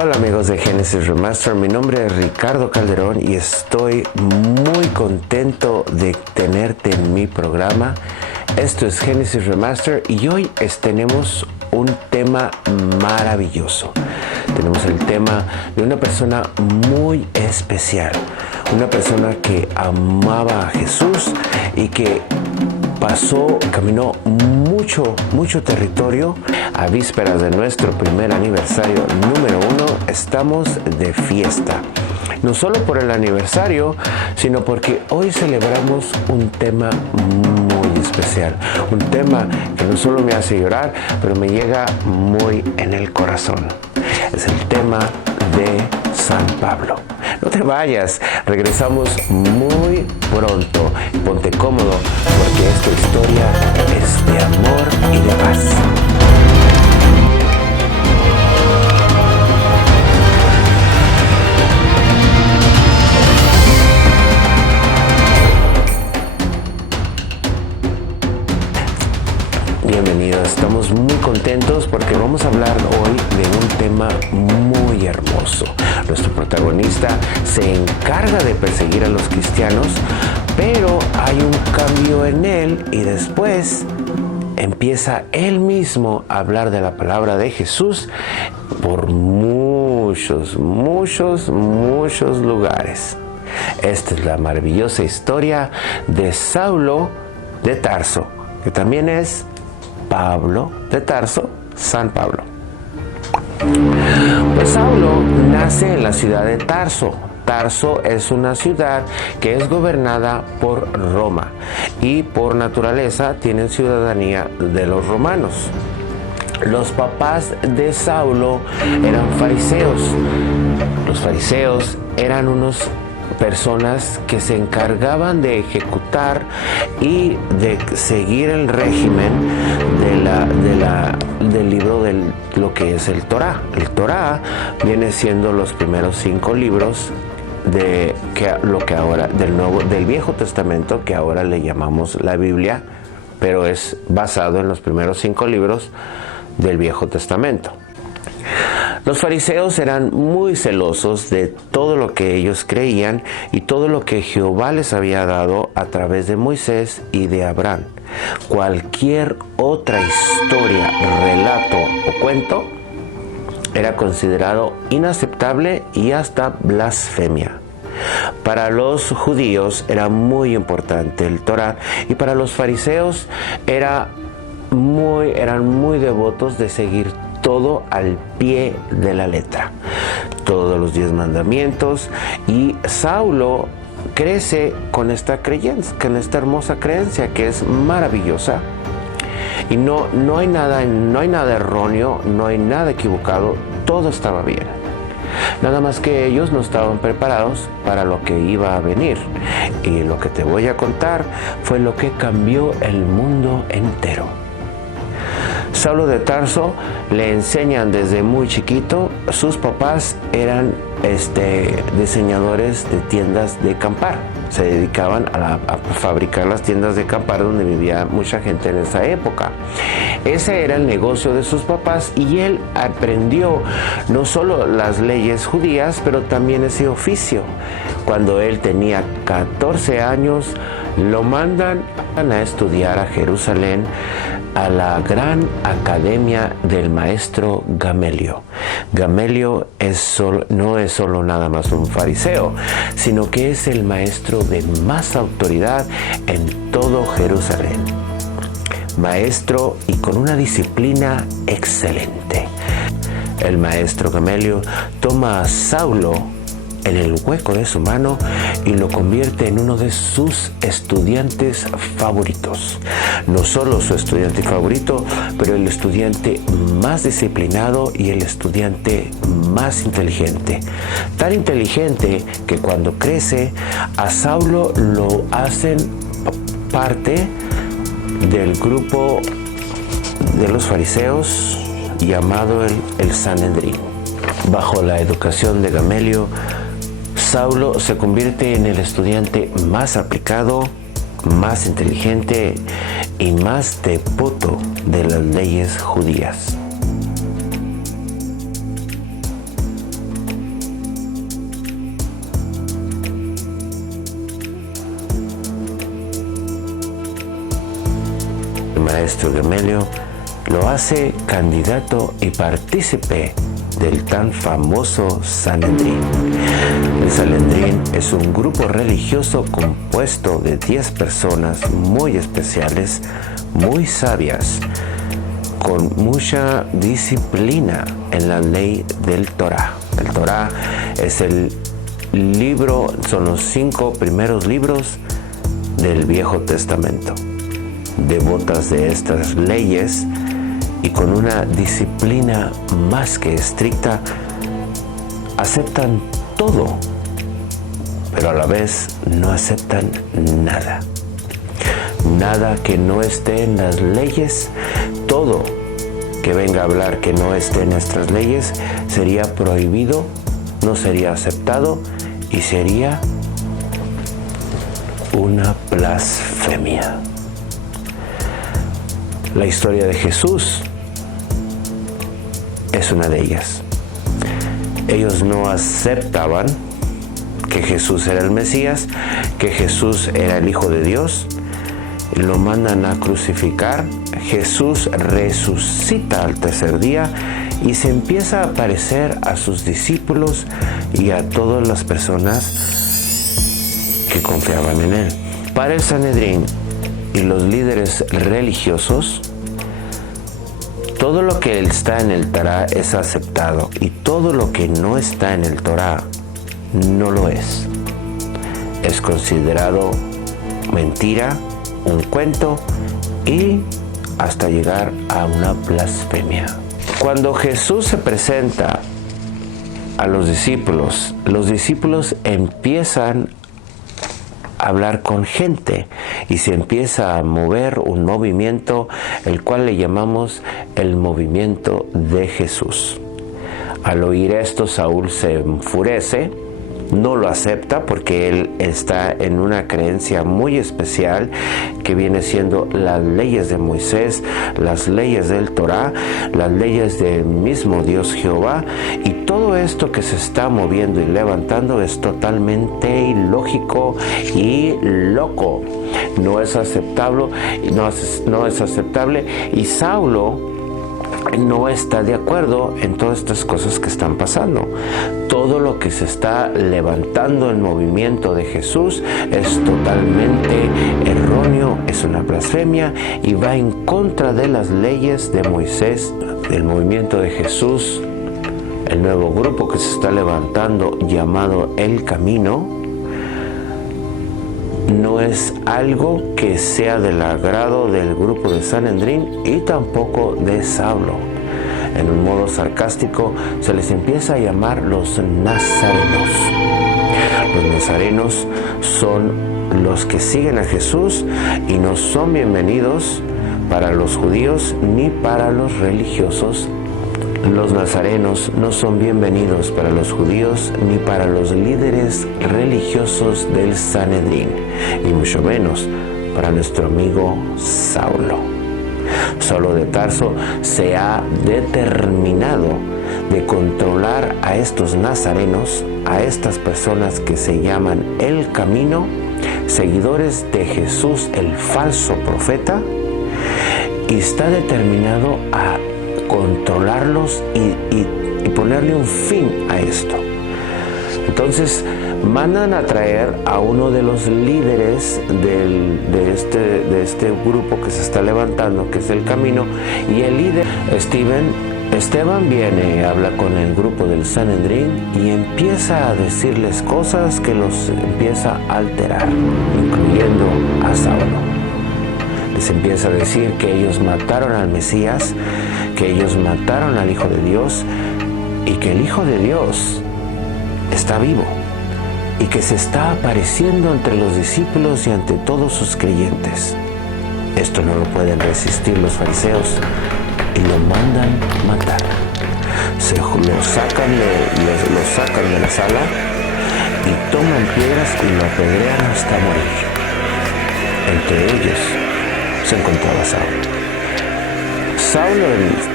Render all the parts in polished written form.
Hola amigos de Génesis Remaster, mi nombre es Ricardo Calderón y estoy muy contento de tenerte en mi programa. Esto es Génesis Remaster y hoy tenemos un tema maravilloso. Tenemos el tema de una persona muy especial, una persona que amaba a Jesús y que caminó mucho territorio. A vísperas de nuestro primer aniversario número 1, estamos de fiesta. No solo por el aniversario, sino porque hoy celebramos un tema muy especial. Un tema que no solo me hace llorar, pero me llega muy en el corazón. Es el tema de San Pablo. No te vayas, regresamos muy pronto. Ponte cómodo porque esta historia es de amor y de paz. Bienvenidos, estamos muy contentos porque vamos a hablar hoy de un tema muy hermoso. Nuestro protagonista se encarga de perseguir a los cristianos, pero hay un cambio en él y después empieza él mismo a hablar de la palabra de Jesús por muchos lugares. Esta es la maravillosa historia de Saulo de Tarso, que también es Pablo de Tarso, San Pablo. Pues Saulo nace en la ciudad de Tarso. Tarso es una ciudad que es gobernada por Roma y por naturaleza tienen ciudadanía de los romanos. Los papás de Saulo eran fariseos. Los fariseos eran unos personas que se encargaban de ejecutar y de seguir el régimen del libro de lo que es el Torá. El Torá viene siendo los primeros 5 libros del Viejo Testamento, que ahora le llamamos la Biblia, pero es basado en los primeros 5 libros del Viejo Testamento. Los fariseos eran muy celosos de todo lo que ellos creían y todo lo que Jehová les había dado a través de Moisés y de Abraham. Cualquier otra historia, relato o cuento era considerado inaceptable y hasta blasfemia. Para los judíos era muy importante el Torá y para los fariseos eran muy devotos de seguir todo al pie de la letra, todos los 10 mandamientos, y Saulo crece con esta creencia, con esta hermosa creencia que es maravillosa y no hay nada erróneo, no hay nada equivocado, todo estaba bien. Nada más que ellos no estaban preparados para lo que iba a venir, y lo que te voy a contar fue lo que cambió el mundo entero. Saulo de Tarso le enseñan desde muy chiquito. Sus papás eran diseñadores de tiendas de acampar. Se dedicaban a fabricar las tiendas de acampar donde vivía mucha gente en esa época. Ese era el negocio de sus papás y él aprendió no solo las leyes judías, pero también ese oficio. Cuando él tenía 14 años, lo mandan a estudiar a Jerusalén, a la gran academia del maestro Gamaliel. Gamaliel no es solo nada más un fariseo, sino que es el maestro de más autoridad en todo Jerusalén. Maestro y con una disciplina excelente. El maestro Gamaliel toma a Saulo en el hueco de su mano y lo convierte en uno de sus estudiantes favoritos. No solo su estudiante favorito, pero el estudiante más disciplinado y el estudiante más inteligente. Tan inteligente que cuando crece, a Saulo lo hacen parte del grupo de los fariseos llamado el Sanedrín. Bajo la educación de Gamaliel, Saulo se convierte en el estudiante más aplicado, más inteligente y más devoto de las leyes judías. el maestro Gamaliel lo hace candidato y partícipe del tan famoso Sanedrín. El Sanedrín es un grupo religioso compuesto de 10 personas muy especiales, muy sabias, con mucha disciplina en la ley del Torá. El Torá es el libro, son los 5 primeros libros del Viejo Testamento. Devotas de estas leyes y con una disciplina más que estricta, aceptan todo, pero a la vez no aceptan nada. Nada que no esté en las leyes, todo que venga a hablar que no esté en nuestras leyes sería prohibido, no sería aceptado y sería una blasfemia. La historia de Jesús es una de ellas. Ellos no aceptaban que Jesús era el Mesías, que Jesús era el Hijo de Dios. Lo mandan a crucificar. Jesús resucita al tercer día y se empieza a aparecer a sus discípulos y a todas las personas que confiaban en él. Para el Sanedrín y los líderes religiosos, todo lo que está en el Torá es aceptado y todo lo que no está en el Torá no lo es. Es considerado mentira, un cuento y hasta llegar a una blasfemia. Cuando Jesús se presenta a los discípulos empiezan a hablar con gente y se empieza a mover un movimiento, el cual le llamamos el movimiento de Jesús. Al oír esto, Saúl se enfurece, no lo acepta porque él está en una creencia muy especial que viene siendo las leyes de Moisés, las leyes del Torá, las leyes del mismo Dios Jehová, y todo esto que se está moviendo y levantando es totalmente ilógico y loco. No es aceptable, no es aceptable, y Saulo no está de acuerdo en todas estas cosas que están pasando. Todo lo que se está levantando en movimiento de Jesús es totalmente erróneo, es una blasfemia y va en contra de las leyes de Moisés. El movimiento de Jesús, el nuevo grupo que se está levantando llamado El Camino, no es algo que sea del agrado del grupo de Sanedrín y tampoco de Saulo. En un modo sarcástico se les empieza a llamar los nazarenos. Los nazarenos son los que siguen a Jesús y no son bienvenidos para los judíos ni para los religiosos. Los nazarenos no son bienvenidos para los judíos ni para los líderes religiosos del Sanedrín, y mucho menos para nuestro amigo Saulo. Saulo de Tarso se ha determinado de controlar a estos nazarenos, a estas personas que se llaman El Camino, seguidores de Jesús el falso profeta, y está determinado a controlarlos y ponerle un fin a esto. Entonces mandan a traer a uno de los líderes de este grupo que se está levantando, que es El Camino, y el líder Esteban viene, habla con el grupo del Sanedrín y empieza a decirles cosas que los empieza a alterar, incluyendo a Saulo. Les empieza a decir que ellos mataron al Mesías, que ellos mataron al Hijo de Dios y que el Hijo de Dios está vivo y que se está apareciendo entre los discípulos y ante todos sus creyentes. Esto no lo pueden resistir los fariseos y lo mandan matar. Lo sacan de la sala y toman piedras y lo apedrean hasta morir. Entre ellos se encontraba Saulo.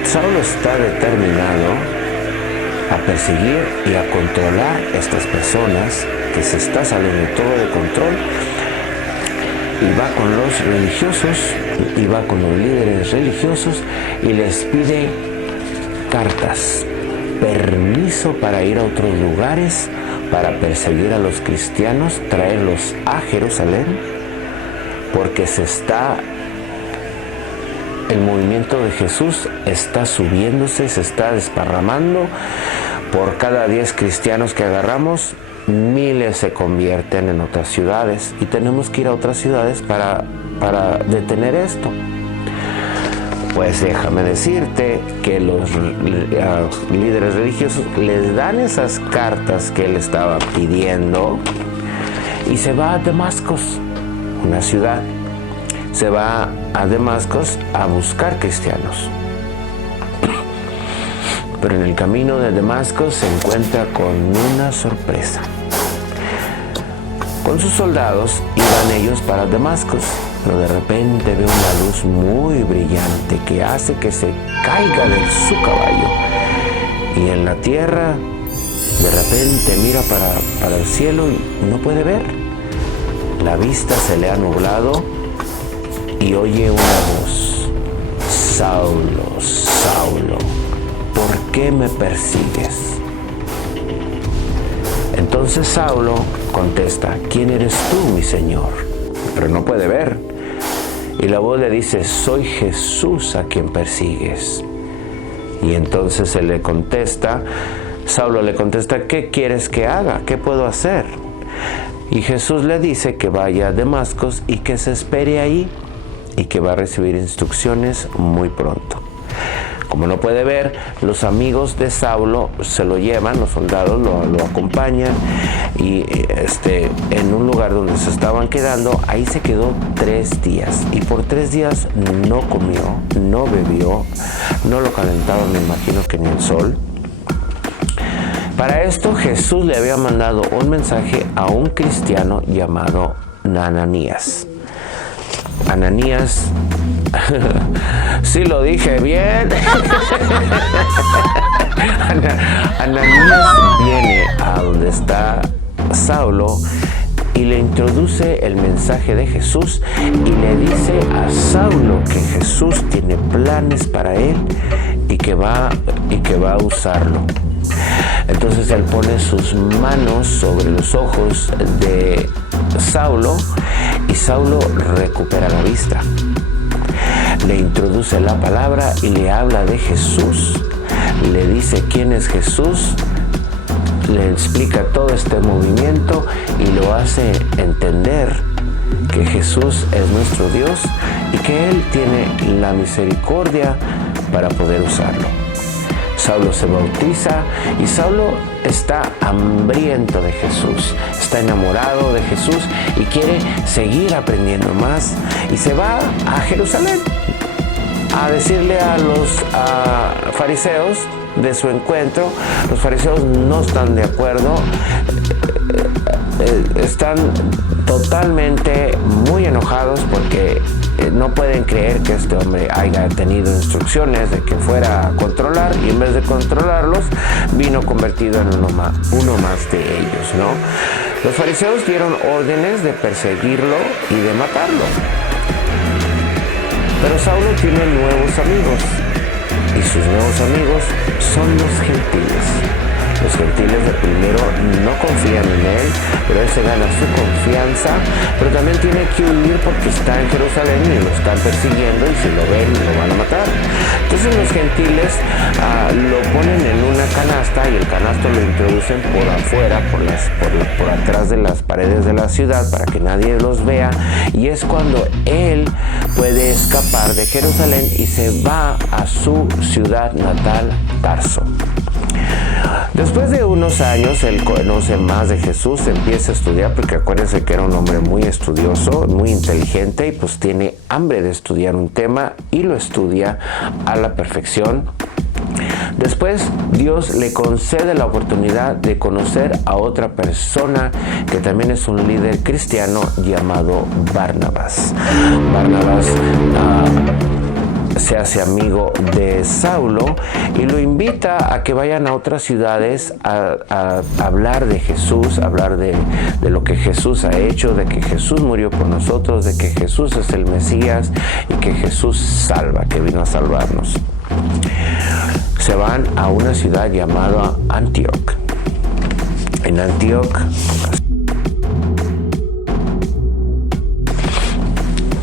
Saulo está determinado a perseguir y a controlar estas personas que se está saliendo todo de control, y va con los religiosos, y va con los líderes religiosos y les pide cartas, permiso para ir a otros lugares, para perseguir a los cristianos, traerlos a Jerusalén, porque el movimiento de Jesús está subiéndose, se está desparramando. Por cada 10 cristianos que agarramos, miles se convierten en otras ciudades y tenemos que ir a otras ciudades para detener esto. Pues déjame decirte que los líderes religiosos les dan esas cartas que él estaba pidiendo y se va a Damasco, una ciudad. Se va a Damasco a buscar cristianos. Pero en el camino de Damasco se encuentra con una sorpresa. Con sus soldados iban ellos para Damasco, pero de repente ve una luz muy brillante que hace que se caiga de su caballo. Y en la tierra, de repente mira para el cielo y no puede ver. La vista se le ha nublado y oye una voz: Saulo, Saulo, ¿por qué me persigues? Entonces Saulo contesta: ¿quién eres tú, mi Señor? Pero no puede ver. Y la voz le dice: soy Jesús a quien persigues. Y entonces él le contesta, Saulo le contesta: ¿qué quieres que haga? ¿Qué puedo hacer? Y Jesús le dice que vaya a Damasco y que se espere ahí y que va a recibir instrucciones muy pronto. Como no puede ver, los amigos de Saulo se lo llevan, los soldados lo acompañan y en un lugar donde se estaban quedando, ahí se quedó 3 días. Y por 3 días no comió, no bebió, no lo calentaba, me imagino que ni el sol. Para esto Jesús le había mandado un mensaje a un cristiano llamado Ananías. Ananías, sí lo dije bien. Ananías viene a donde está Saulo y le introduce el mensaje de Jesús y le dice a Saulo que Jesús tiene planes para él y que va a usarlo. Entonces él pone sus manos sobre los ojos de Saulo y Saulo recupera la vista. Le introduce la palabra y le habla de Jesús. Le dice quién es Jesús, le explica todo este movimiento y lo hace entender que Jesús es nuestro Dios y que Él tiene la misericordia para poder usarlo. Saulo se bautiza y Saulo está hambriento de Jesús, está enamorado de Jesús y quiere seguir aprendiendo más y se va a Jerusalén a decirle a los fariseos de su encuentro. Los fariseos no están de acuerdo, están totalmente muy enojados porque no pueden creer que este hombre haya tenido instrucciones de que fuera a controlar y en vez de controlarlos vino convertido en uno más de ellos, ¿no? Los fariseos dieron órdenes de perseguirlo y de matarlo. Pero Saulo tiene nuevos amigos y sus nuevos amigos son los gentiles. Los gentiles de primero no confían en él, pero él se gana su confianza, pero también tiene que huir porque está en Jerusalén y lo están persiguiendo y si lo ven lo van a matar. Entonces los gentiles lo ponen en una canasta y el canasto lo introducen por afuera, por atrás de las paredes de la ciudad para que nadie los vea, y es cuando él puede escapar de Jerusalén y se va a su ciudad natal, Tarso. Después de unos años, él conoce más de Jesús, empieza a estudiar, porque acuérdense que era un hombre muy estudioso, muy inteligente, y pues tiene hambre de estudiar un tema y lo estudia a la perfección. Después, Dios le concede la oportunidad de conocer a otra persona que también es un líder cristiano llamado Barnabas. Barnabas se hace amigo de Saulo y lo invita a que vayan a otras ciudades a hablar de Jesús, a hablar de lo que Jesús ha hecho, de que Jesús murió por nosotros, de que Jesús es el Mesías y que Jesús salva, que vino a salvarnos. Se van a una ciudad llamada Antioch. En Antioch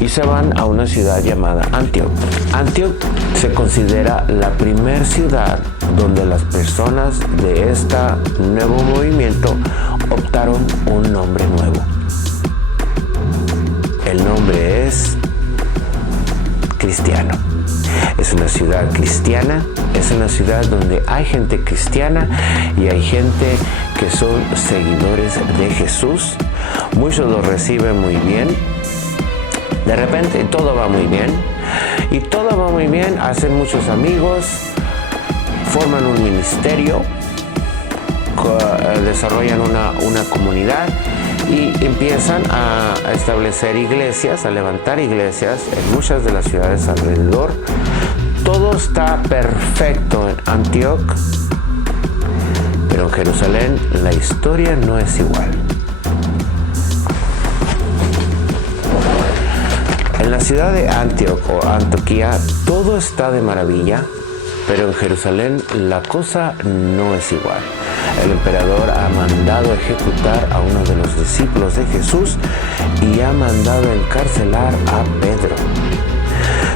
se van a una ciudad llamada Antioch. Antioch se considera la primer ciudad donde las personas de este nuevo movimiento optaron un nombre nuevo. El nombre es cristiano. Es una ciudad cristiana, es una ciudad donde hay gente cristiana y hay gente que son seguidores de Jesús. Muchos lo reciben muy bien. De repente todo va muy bien y todo va muy bien, hacen muchos amigos, forman un ministerio, desarrollan una comunidad y empiezan a establecer iglesias, a levantar iglesias en muchas de las ciudades alrededor. Todo está perfecto en Antioch, pero en Jerusalén la historia no es igual. En la ciudad de Antioch o Antioquía todo está de maravilla, pero en Jerusalén la cosa no es igual. El emperador ha mandado ejecutar a uno de los discípulos de Jesús y ha mandado encarcelar a Pedro.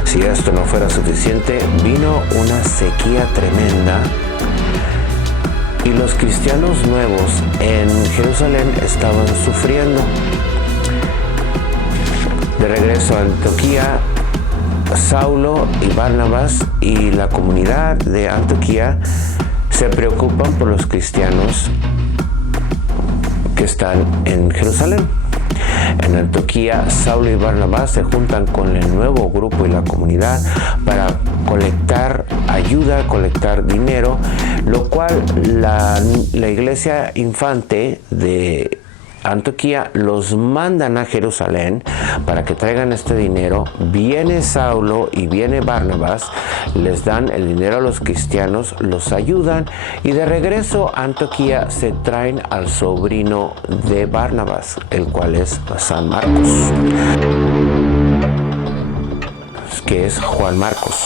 Si esto no fuera suficiente, vino una sequía tremenda y los cristianos nuevos en Jerusalén estaban sufriendo. De regreso a Antioquía, Saulo y Barnabas y la comunidad de Antioquía se preocupan por los cristianos que están en Jerusalén. En Antioquía, Saulo y Barnabas se juntan con el nuevo grupo y la comunidad para colectar ayuda, colectar dinero, lo cual la iglesia infante de Antioquía los mandan a Jerusalén para que traigan este dinero. Viene Saulo y viene Barnabas, les dan el dinero a los cristianos, los ayudan y de regreso a Antioquía se traen al sobrino de Barnabas, el cual es San Marcos, que es Juan Marcos.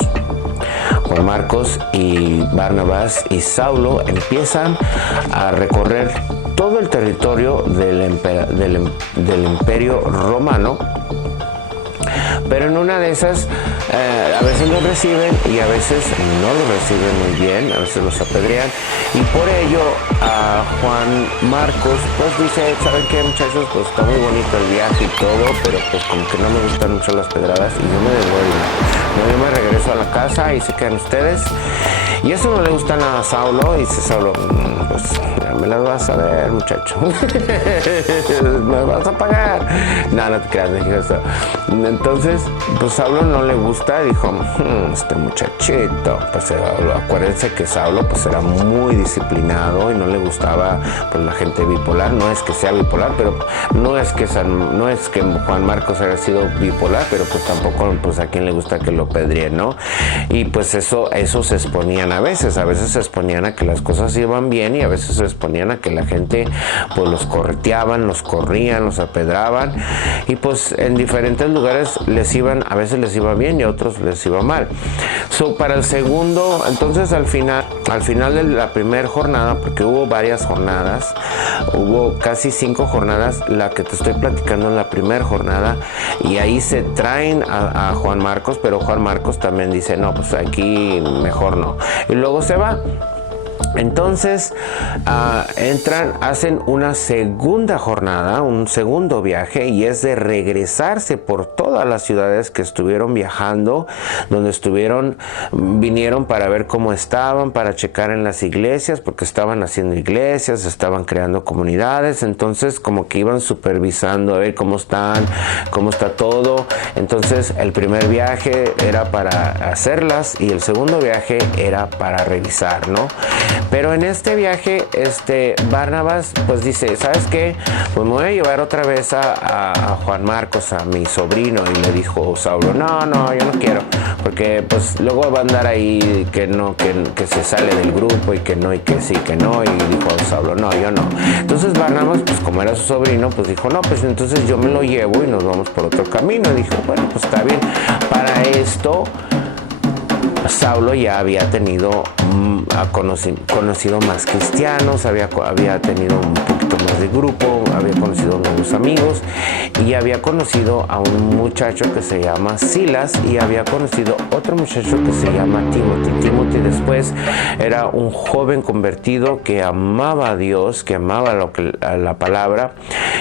Juan Marcos y Barnabas y Saulo empiezan a recorrer todo el territorio del imperio romano, pero en una de esas a veces los reciben y a veces no los reciben muy bien, a veces los apedrean y por ello a Juan Marcos pues dice, ¿saben qué, muchachos? Pues está muy bonito el viaje y todo, pero pues como que no me gustan mucho las pedradas y yo me devuelvo. Yo me regreso a la casa y se quedan ustedes. Y eso no le gusta nada a Saulo. Y dice Saulo, pues me las vas a ver, muchacho. Me vas a pagar. No, no te creas, me dijo eso. Entonces, pues Saulo no le gusta. Dijo, este muchachito. Pues acuérdense que Saulo pues era muy disciplinado y no le gustaba pues la gente bipolar. No es que sea bipolar, pero no es que Juan Marcos haya sido bipolar, pero pues tampoco pues a quien le gusta que lo pedreen, ¿no? Y pues eso se exponían a veces se exponían a que las cosas iban bien y a veces se exponían a que la gente pues los correteaban, los corrían, los apedraban y pues en diferentes lugares a veces les iba bien y a otros les iba mal. Para el segundo, entonces al final de la primera jornada, porque hubo varias jornadas, hubo casi 5 jornadas, la que te estoy platicando en la primera jornada, y ahí se traen a Juan Marcos, pero Juan Marcos también dice, no, pues aquí mejor no. Y luego se va. Entonces hacen una segunda jornada, un segundo viaje, y es de regresarse por todas las ciudades que estuvieron viajando, donde vinieron para ver cómo estaban, para checar en las iglesias, porque estaban haciendo iglesias, estaban creando comunidades, entonces como que iban supervisando a ver cómo está todo. Entonces el primer viaje era para hacerlas y el segundo viaje era para revisar, ¿no? Pero en este viaje, Barnabas pues dice, ¿sabes qué? Pues me voy a llevar otra vez a Juan Marcos, a mi sobrino. Y le dijo Saulo, no, yo no quiero, porque pues luego va a andar ahí que no, que se sale del grupo y que no, y que sí, que no. Y dijo Saulo, no, yo no. Entonces Barnabas, pues como era su sobrino, pues dijo, no, pues entonces yo me lo llevo y nos vamos por otro camino. Y dijo, bueno, pues está bien. Para esto Saulo ya había tenido conocido más cristianos, había tenido un poquito más de grupo, había conocido nuevos amigos y había conocido a un muchacho que se llama Silas y había conocido otro muchacho que se llama Timothy. Timothy después era un joven convertido que amaba a Dios, que amaba la palabra,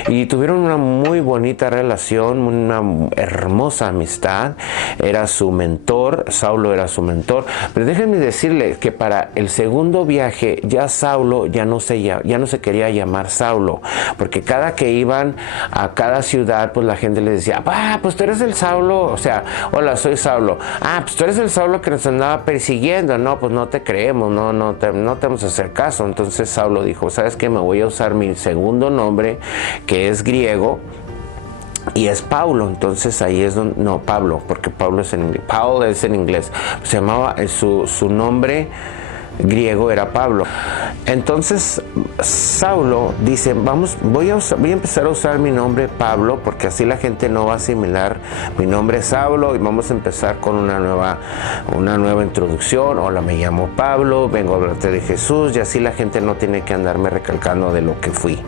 y tuvieron una muy bonita relación, una hermosa amistad. Era su mentor, Saulo era su mentor. Pero déjenme decirles que para el segundo viaje ya Saulo ya no se quería llamar Saulo, porque cada que iban a cada ciudad, pues la gente le decía, pues tú eres el Saulo, o sea, hola, soy Saulo. Pues tú eres el Saulo que nos andaba persiguiendo. No, pues no te creemos, no te vamos a hacer caso. Entonces Saulo dijo, ¿sabes qué? Me voy a usar mi segundo nombre, que es griego, y es Paulo. Entonces ahí es donde, no, Pablo, porque Pablo es en inglés, Paul es en inglés, se llamaba, su nombre griego era Pablo. Entonces Saulo dice, voy a empezar a usar mi nombre Pablo, porque así la gente no va a asimilar mi nombre Saulo, y vamos a empezar con una nueva introducción. Hola, me llamo Pablo, vengo a hablarte de Jesús, y así la gente no tiene que andarme recalcando de lo que fui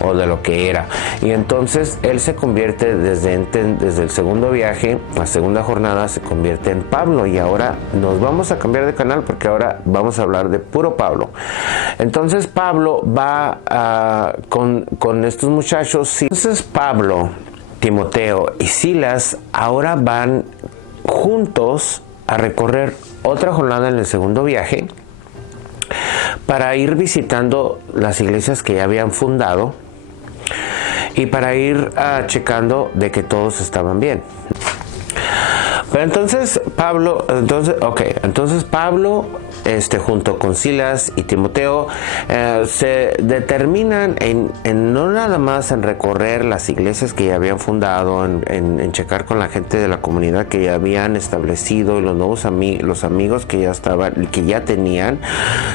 o de lo que era. Y entonces él se convierte desde el segundo viaje, la segunda jornada, se convierte en Pablo. Y ahora nos vamos a cambiar de canal, porque ahora vamos a hablar de puro Pablo. Entonces Pablo va con estos muchachos. Entonces Pablo, Timoteo y Silas ahora van juntos a recorrer otra jornada en el segundo viaje para ir visitando las iglesias que ya habían fundado y para ir checando de que todos estaban bien. Pero entonces Pablo, junto con Silas y Timoteo, se determinan en no nada más en recorrer las iglesias que ya habían fundado, en checar con la gente de la comunidad que ya habían establecido, y los nuevos los amigos que ya estaban, que ya tenían,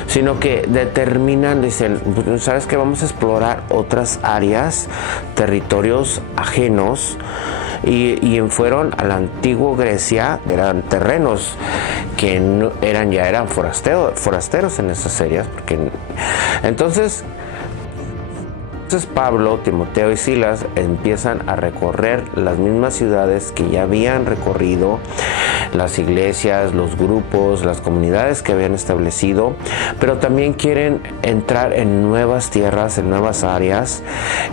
sino que determinan, dicen, ¿sabes qué? Vamos a explorar otras áreas, territorios ajenos. Y fueron a la antigua Grecia. Eran terrenos que ya eran forasteros en esas áreas. Entonces Pablo, Timoteo y Silas empiezan a recorrer las mismas ciudades que ya habían recorrido, las iglesias, los grupos, las comunidades que habían establecido, pero también quieren entrar en nuevas tierras, en nuevas áreas,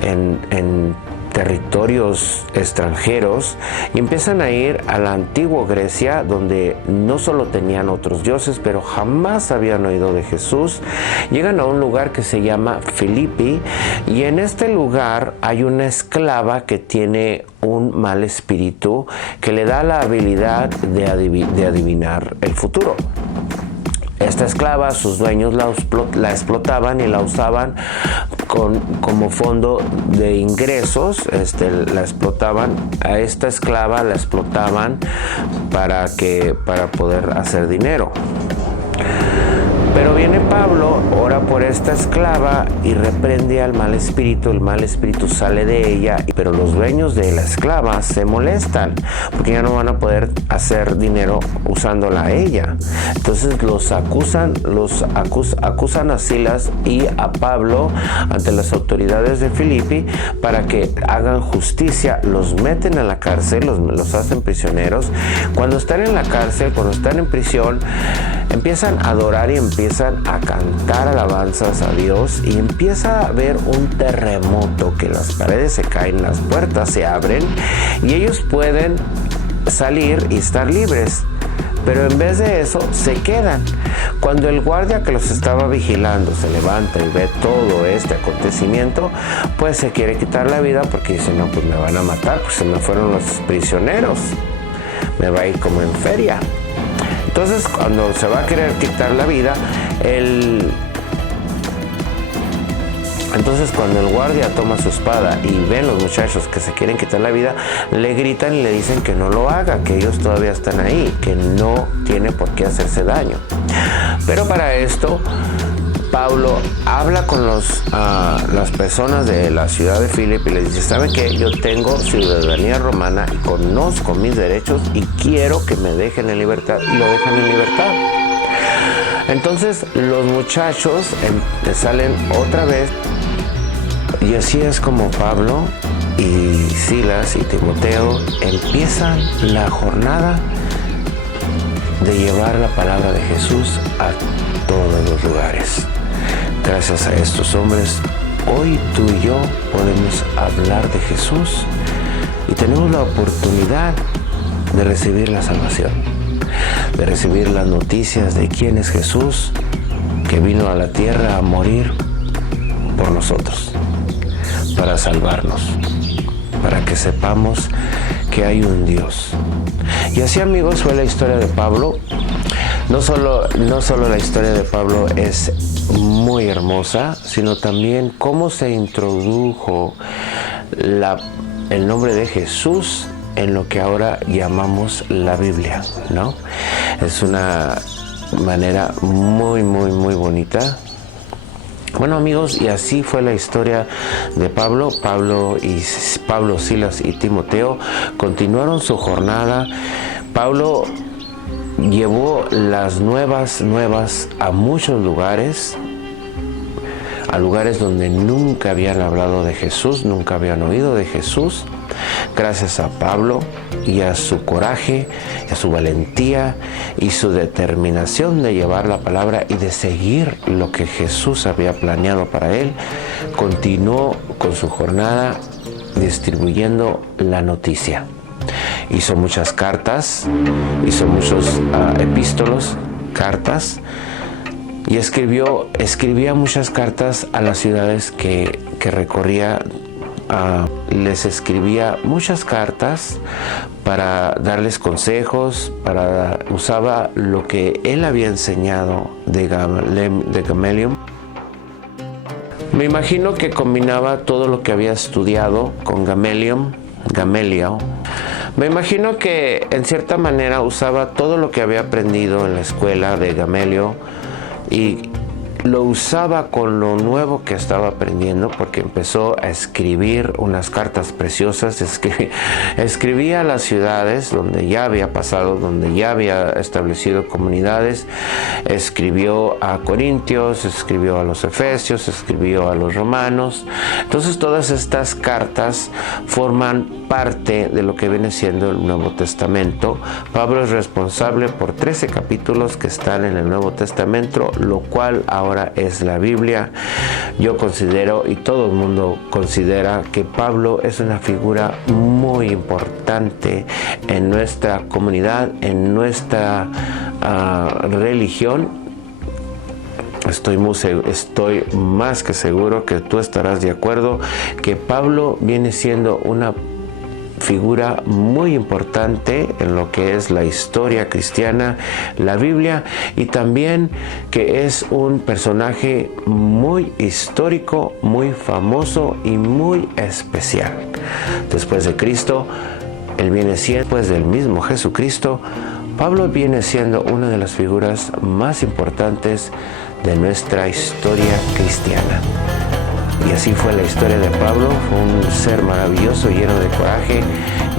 en territorios extranjeros, y empiezan a ir a la antigua Grecia, donde no solo tenían otros dioses, pero jamás habían oído de Jesús. Llegan a un lugar que se llama Filipi, y en este lugar hay una esclava que tiene un mal espíritu que le da la habilidad de adivinar el futuro. Esta esclava, sus dueños la explotaban y la usaban como fondo de ingresos. La explotaban a esta esclava, la explotaban para poder hacer dinero. Pero viene Pablo, ora por esta esclava y reprende al mal espíritu. El mal espíritu sale de ella, pero los dueños de la esclava se molestan porque ya no van a poder hacer dinero usándola a ella. Entonces acusan a Silas y a Pablo ante las autoridades de Filipi para que hagan justicia. Los meten a la cárcel, los hacen prisioneros. Cuando están en la cárcel, cuando están en prisión, empiezan a adorar y empiezan a cantar alabanzas a Dios, y empieza a haber un terremoto, que las paredes se caen, las puertas se abren y ellos pueden salir y estar libres. Pero en vez de eso, se quedan. Cuando el guardia que los estaba vigilando se levanta y ve todo este acontecimiento, pues se quiere quitar la vida, porque dice, no, pues me van a matar, pues se me fueron los prisioneros, me va a ir como en feria. Entonces, cuando se va a querer quitar la vida, el Entonces cuando el guardia toma su espada y ven los muchachos que se quieren quitar la vida, le gritan y le dicen que no lo haga, que ellos todavía están ahí, que no tiene por qué hacerse daño. Pero para esto, Pablo habla con las personas de la ciudad de Filipo y les dice: ¿saben qué? Yo tengo ciudadanía romana y conozco mis derechos y quiero que me dejen en libertad, y lo dejan en libertad. Entonces los muchachos salen otra vez, y así es como Pablo y Silas y Timoteo empiezan la jornada de llevar la palabra de Jesús a todos los lugares. Gracias a estos hombres, hoy tú y yo podemos hablar de Jesús y tenemos la oportunidad de recibir la salvación, de recibir las noticias de quién es Jesús, que vino a la tierra a morir por nosotros, para salvarnos, para que sepamos que hay un Dios. Y así, amigos, fue la historia de Pablo. No solo la historia de Pablo es muy hermosa, sino también cómo se introdujo el nombre de Jesús en lo que ahora llamamos la Biblia, ¿no? Es una manera muy, muy, muy bonita. Bueno, amigos, y así fue la historia de Pablo, Silas y Timoteo continuaron su jornada. Pablo llevó las nuevas a muchos lugares, a lugares donde nunca habían hablado de Jesús, nunca habían oído de Jesús. Gracias a Pablo y a su coraje, a su valentía y su determinación de llevar la palabra y de seguir lo que Jesús había planeado para él, continuó con su jornada distribuyendo la noticia. Hizo muchas cartas, hizo muchos epístolos, cartas, y escribía muchas cartas a las ciudades que recorría. Les escribía muchas cartas para darles consejos, usaba lo que él había enseñado de Gamaliel. Me imagino que combinaba todo lo que había estudiado con Gamaliel. Me imagino que en cierta manera usaba todo lo que había aprendido en la escuela de Gamaliel y lo usaba con lo nuevo que estaba aprendiendo, porque empezó a escribir unas cartas preciosas. Escribía a las ciudades donde ya había pasado, donde ya había establecido comunidades. Escribió a Corintios, escribió a los Efesios, escribió a los Romanos. Entonces todas estas cartas forman parte de lo que viene siendo el Nuevo Testamento. Pablo es responsable por 13 capítulos que están en el Nuevo Testamento, lo cual ahora es la Biblia. Yo considero, y todo el mundo considera, que Pablo es una figura muy importante en nuestra comunidad, en nuestra religión. Estoy más que seguro que tú estarás de acuerdo que Pablo viene siendo una figura muy importante en lo que es la historia cristiana, la Biblia, y también que es un personaje muy histórico, muy famoso y muy especial. Después de Cristo, él viene siendo, después del mismo Jesucristo, Pablo viene siendo una de las figuras más importantes de nuestra historia cristiana. Y así fue la historia de Pablo. Fue un ser maravilloso, lleno de coraje,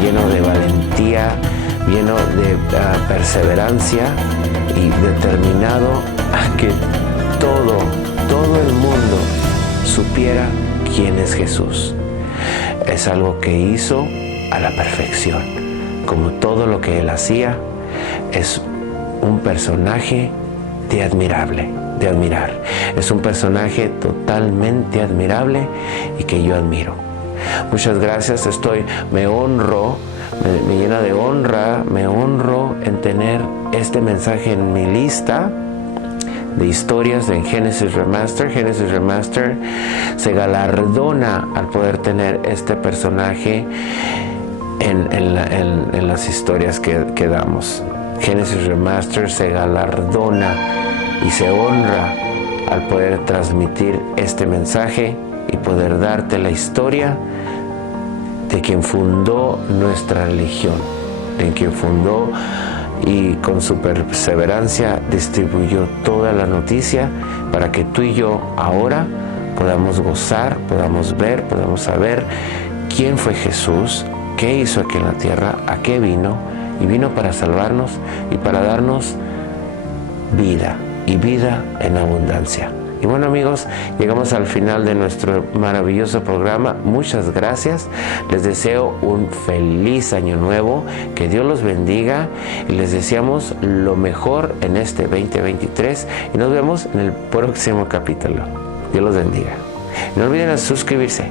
lleno de valentía, lleno de perseverancia y determinado a que todo el mundo supiera quién es Jesús. Es algo que hizo a la perfección. Como todo lo que él hacía, es un personaje de admirar. Es un personaje totalmente admirable y que yo admiro. Muchas gracias. Me llena de honra, me honro en tener este mensaje en mi lista de historias en Genesis Remaster. Genesis Remaster se galardona al poder tener este personaje en las historias que damos. Genesis Remaster se galardona y se honra al poder transmitir este mensaje y poder darte la historia de quien fundó nuestra religión, de quien fundó y con su perseverancia distribuyó toda la noticia para que tú y yo ahora podamos gozar, podamos ver, podamos saber quién fue Jesús, qué hizo aquí en la tierra, a qué vino, y vino para salvarnos y para darnos vida, y vida en abundancia. Y bueno, amigos, llegamos al final de nuestro maravilloso programa. Muchas gracias. Les deseo un feliz año nuevo. Que Dios los bendiga y les deseamos lo mejor en este 2023. Y nos vemos en el próximo capítulo. Dios los bendiga. No olviden suscribirse.